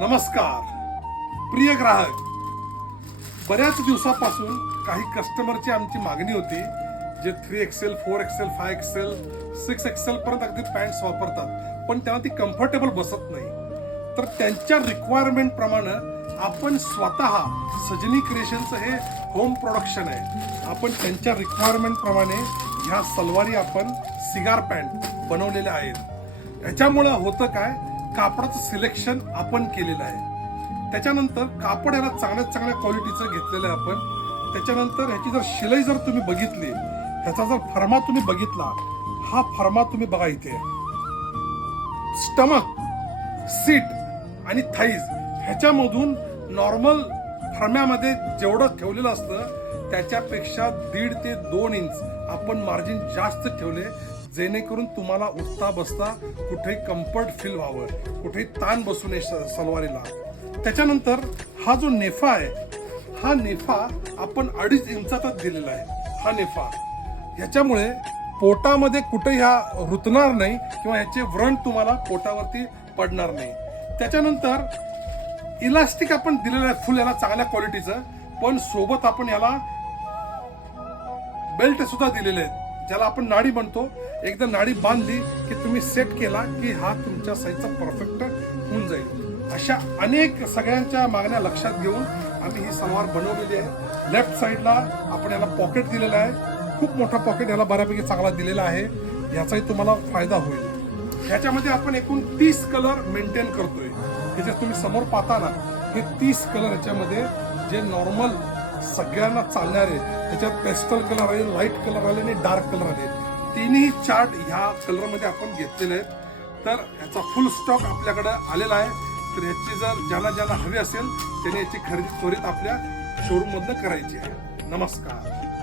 नमस्कार प्रिय ग्राहक, बऱ्याच दिवसापासून काही कस्टमरची आमची मागणी होती जे 3XL, 4XL, 5XL, 6XL पर्यंत अगदी पॅन्ट्स वापरतात, पण त्यांना ती कम्फर्टेबल बसत नाही. तर त्यांच्या रिक्वायरमेंट प्रमाणे आपण स्वतः सजनी क्रिएशनचं हे होम प्रोडक्शन आहे. आपण त्यांच्या रिक्वायरमेंट प्रमाणे ह्या सलवारी आपण सिगार पॅन्ट बनवलेल्या आहेत. याच्यामुळं होतं काय, कापडाचं सिलेक्शन आपण केलेलं आहे. त्याच्यानंतर कापड याला चांगल्या क्वालिटीचं घेतलेलं आहे आपण. त्याच्यानंतर ह्याची जर शिलाई जर तुम्ही बघितली, ह्याचा जर फर्मा तुम्ही बघितला, हा फर्मा तुम्ही बघा इथे. स्टमक, सीट आणि थाईज ह्याच्यामधून नॉर्मल फर्म्यामध्ये जेवढं ठेवलेलं असतं त्याच्यापेक्षा 1.5 ते 2 इंच आपण मार्जिन जास्त ठेवले, जेणेकरून तुम्हाला उठता बसता कुठेही कम्फर्ट फील व्हावं, कुठेही ताण बसू नये सलवारीला. त्याच्यानंतर हा जो नेफा आहे, हा नेफा आपण 2.5 इंचाचाच दिलेला आहे. हा नेफा ह्याच्यामुळे पोटामध्ये कुठे ह्या रुतणार नाही किंवा ह्याचे व्रण तुम्हाला पोटावरती पडणार नाही. त्याच्यानंतर इलास्टिक आपण दिलेलं आहे फुल याला चांगल्या क्वालिटीचं, पण सोबत आपण याला बेल्ट सुद्धा दिलेले आहेत ज्याला आपण नाडी म्हणतो. एकदा नाडी बांधली की तुम्ही सेट केला की हा तुमच्या साईजचा परफेक्ट होऊन जाईल. अशा अनेक सगळ्यांच्या मागण्या लक्षात घेऊन आम्ही ही सलवार बनवलेली आहे. लेफ्ट साईडला आपण याला पॉकेट दिलेला आहे, खूप मोठा पॉकेट याला बऱ्यापैकी चांगला दिलेला आहे. याचाही तुम्हाला फायदा होईल. ह्याच्यामध्ये आपण एकूण 30 कलर मेंटेन करतोय. ह्याच्यात तुम्ही समोर पाहता ना, हे 30 कलर ह्याच्यामध्ये जे नॉर्मल सगळ्यांना चालणारे, त्याच्यात पेस्टल कलर आले, लाईट कलर आले आणि डार्क कलर आले. तिन्ही चार्ट ह्या कलरमध्ये आपण घेतलेले आहेत. तर ह्याचा फुल स्टॉक आपल्याकडे आलेला आहे. तर ह्याची जर ज्यांना हवी असेल त्याने याची खरेदी त्वरित आपल्या शोरूम मधनं करायची आहे. नमस्कार.